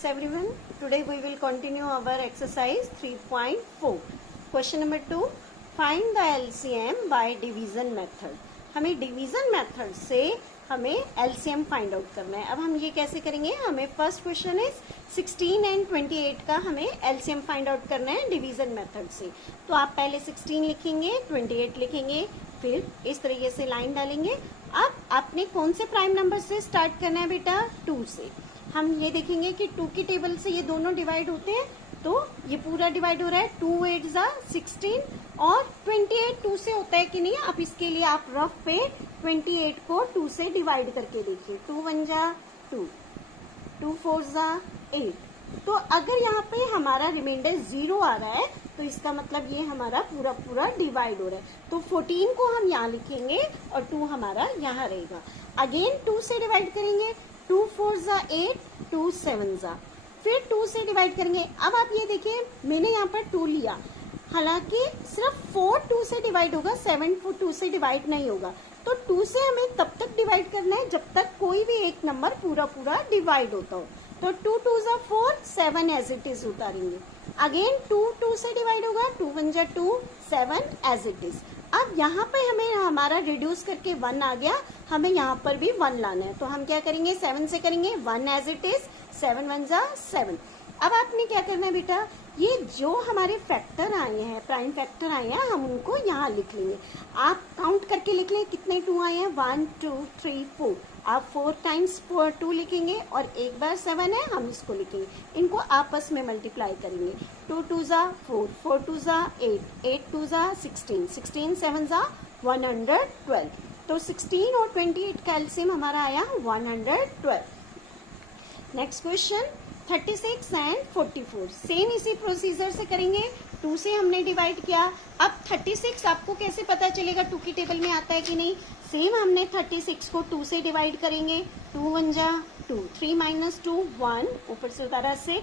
Greetings everyone. Today we will continue our exercise 3.4. Question number 2. Find the LCM by division method. हमें division method से हमें LCM find out करना है. अब हम ये कैसे करेंगे? हमें फर्स्ट क्वेश्चन इज 16 एंड 28 का हमें LCM फाइंड आउट करना है डिवीजन मेथड से. तो आप पहले 16 लिखेंगे, 28 लिखेंगे, फिर इस तरीके से लाइन डालेंगे. अब आपने कौन से प्राइम नंबर से स्टार्ट करना है बेटा? 2 से. हम ये देखेंगे कि 2 की टेबल से ये दोनों डिवाइड होते हैं, तो ये पूरा डिवाइड हो रहा है. 2 8 जा 16 और 28 2 से होता है कि नहीं. अब इसके लिए आप रफ पे 28 को 2 से डिवाइड करके देखिए. 2 1 जा 2, 2 4 जा 8. तो अगर यहाँ पे हमारा रिमाइंडर 0 आ रहा है तो इसका मतलब ये हमारा पूरा पूरा डिवाइड हो रहा है. तो 14 को हम यहाँ लिखेंगे और 2 हमारा यहाँ रहेगा. अगेन 2 से डिवाइड करेंगे. 2 4 जा 8, 2 7 जा, फिर 2 से डिवाइड करेंगे. अब आप ये देखिए, मैंने यहाँ पर 2 लिया, हालांकि सिर्फ 4 2 से डिवाइड होगा, 7 2 से डिवाइड नहीं होगा. तो 2 से हमें तब तक डिवाइड करना है जब तक कोई भी एक नंबर पूरा पूरा डिवाइड होता हो. तो 2 2 जा 4, 7 एज इट इज उतारेंगे. अगेन 2 2 से डिवाइड होगा. 2 1 जा 2, 7 एज इट इज. अब यहाँ पे हमें हमारा रिड्यूस करके 1 आ गया, हमें यहाँ पर भी 1 लाना है. तो हम क्या करेंगे? 7 से करेंगे. 1 एज इट इज. 7 1 जा 7. अब आपने क्या करना है बेटा? ये जो हमारे फैक्टर आए हैं, प्राइम फैक्टर आए हैं, हम उनको यहाँ लिख लेंगे. आप काउंट करके लिख लें कितने 2 आए हैं. 1 2 3 4. आप 4 टाइम्स 2 लिखेंगे और एक बार 7 है, हम इसको लिखेंगे. इनको आपस में मल्टीप्लाई करेंगे. 2 2 जा 4, 4 2 जा 8, 8 2 जा 16, 16 7 जा 112. तो 16 और 28 का एलसीएम हमारा आया 112. Next question 36 and 44. सेम इसी प्रोसीजर से करेंगे. 2 से हमने डिवाइड किया. अब 36 आपको कैसे पता चलेगा 2 की टेबल में आता है कि नहीं? सेम हमने 36 को 2 से डिवाइड करेंगे. 2 1 जा 2, 3 माइनस 2 1, ऊपर से उतारा 6,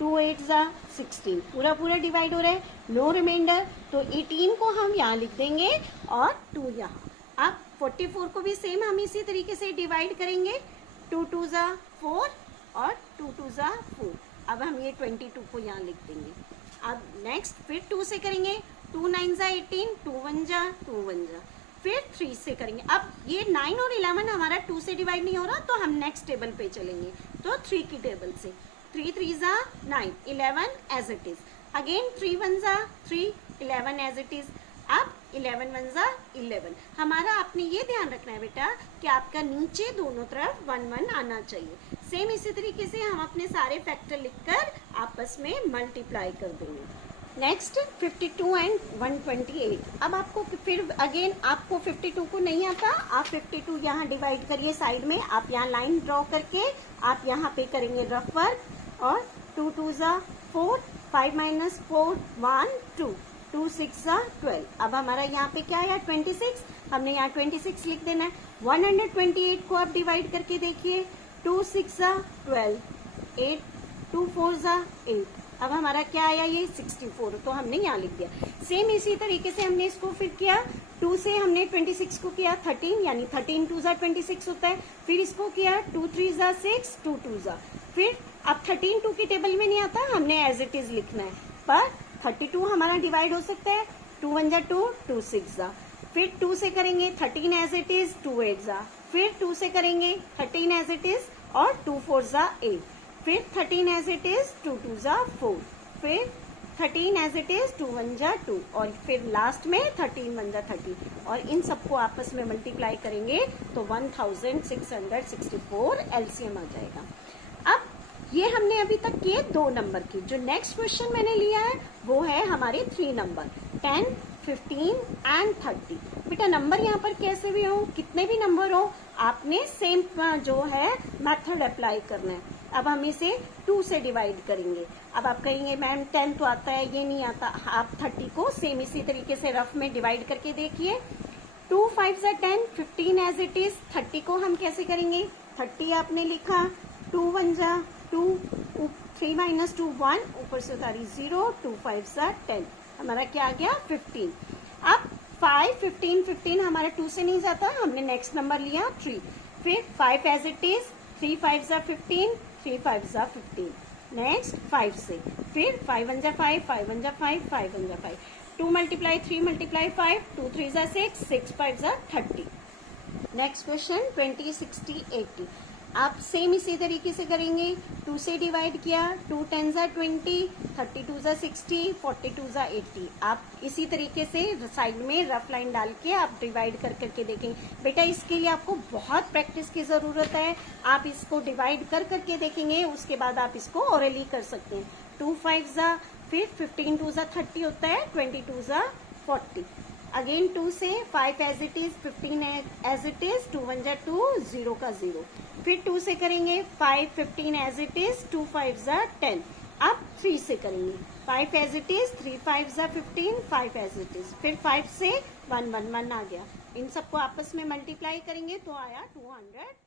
2 8 जा 16. पूरा पूरा डिवाइड हो रहा है, नो रिमाइंडर. तो 18 को हम यहाँ लिख देंगे और 2 यहाँ. अब 44 को भी सेम हम इसी तरीके से डिवाइड करेंगे. 2 2 जा 4 और 2 2 जा 4. अब हम ये 22 को यहाँ लिख देंगे. अब नेक्स्ट फिर 2 से करेंगे. 2 9 जा 18, 2 1 जा 2 1 जा. फिर 3 से करेंगे. अब ये 9 और 11 हमारा 2 से डिवाइड नहीं हो रहा, तो हम नेक्स्ट टेबल पे चलेंगे. तो 3 की टेबल से 3 3 जा 9, 11 एज इट इज. अगेन 3 1 जा 3, 11 एज इट इज. अब 11 1 जा 11. हमारा आपने ये ध्यान रखना है बेटा कि आपका नीचे दोनों तरफ 1 1 आना चाहिए. सेम इसी तरीके से हम अपने सारे फैक्टर लिखकर आपस में मल्टीप्लाई कर देंगे. Next 52 and 128. अब आपको फिर अगेन आपको 52 को नहीं आता, आप 52 यहाँ डिवाइड करिए साइड में. आप यहाँ लाइन ड्रॉ करके आप यहाँ पे करेंगे रफ वर्क. और 2 2 जा 4, 5 माइनस 4 1 2, 2 6 जा 12. अब हमारा यहाँ पे क्या है? 26. हमने यहाँ 26 लिख देना है. 128 को आप डिवाइड करके देखिए. 2 6 जा 12, 8 2 4 जा 8. अब हमारा क्या आया? ये 64. तो हमने यहाँ लिख दिया. सेम इसी तरीके से हमने इसको फिर किया. 2 से हमने 26 को किया 13, यानी 13 2 जा 26 होता है. फिर इसको किया 2 3 जा 6, 2 2 जा. फिर अब 13 2 की टेबल में नहीं आता, हमने एज इट इज लिखना है. पर 32 हमारा डिवाइड हो सकता है. 2 1 जा 2, 2 6 जा. फिर 2 से करेंगे 13 एज इट इज, 2 8 जा. फिर 2 से करेंगे 13 एज इट इज और 2 4 जा 8. फिर 13 एज इट इज, 2 2 जा 4. फिर 13 एज इट इज, 2 1 जा 2. और फिर लास्ट में 13 1 जा 30. और इन सबको आपस में मल्टीप्लाई करेंगे तो 1664 एलसीएम आ जाएगा. अब ये हमने अभी तक किए 2 नंबर की. जो नेक्स्ट क्वेश्चन मैंने लिया है वो है हमारे 3 नंबर 10 15 एंड 30. बेटा नंबर यहाँ पर कैसे भी हो, कितने भी नंबर हो, आपने सेम जो है मेथड अप्लाई करना है. अब हम इसे 2 से डिवाइड करेंगे. अब आप कहेंगे मैम 10 तो आता है, ये नहीं आता. आप 30 को सेम इसी तरीके से रफ में डिवाइड करके देखिए. 2 5 जा 10, 15 एज इट इज. 30 को हम कैसे करेंगे? 30 आपने लिखा. 2 1 जा 2, 3 माइनस 2 1, ऊपर से उतारी 0, 2 5 जा 10. हमारा क्या आ गया? 15. अब 5 15 15 हमारा 2 से नहीं जाता, हमने नेक्स्ट नंबर लिया 3. फिर 5 एज इट इज, 3 5 जा 15, 3 5 जा 15. नेक्स्ट 5 से, फिर 5 1 जा 5, 5 1 जा 5, 5 1 जा 5, 2 मल्टीप्लाई 3 मल्टीप्लाई 5, 2 3 जा 6, 6 5 जा 30। Next question 20 60 80। आप सेम इसी तरीके से करेंगे, 2 से डिवाइड किया, 2 10 जा 20, 32 जा 60, 42 जा 80। आप इसी तरीके से साइड में रफ लाइन डाल के आप डिवाइड कर करके देखेंगे। बेटा इसके लिए आपको बहुत प्रैक्टिस की जरूरत है। आप इसको डिवाइड कर करके देखेंगे, उसके बाद आप इसको ओरली कर सकते हैं। 2 5 जा, फिर 15 2 जा 30 होता है, 22 जा 40। अगेन 2 से 5 as it is, 15 as it is, 2 1 जा 2, 0 का 0। फिर 2 से करेंगे 5 15 एज इट इज, 2 5 जा 10। अब 3 से करेंगे 5 एज इट इज, 3 5 जा 15, 5 एज इट इज। फिर 5 से 1 1 1 आ गया। इन सबको आपस में मल्टीप्लाई करेंगे तो आया 200।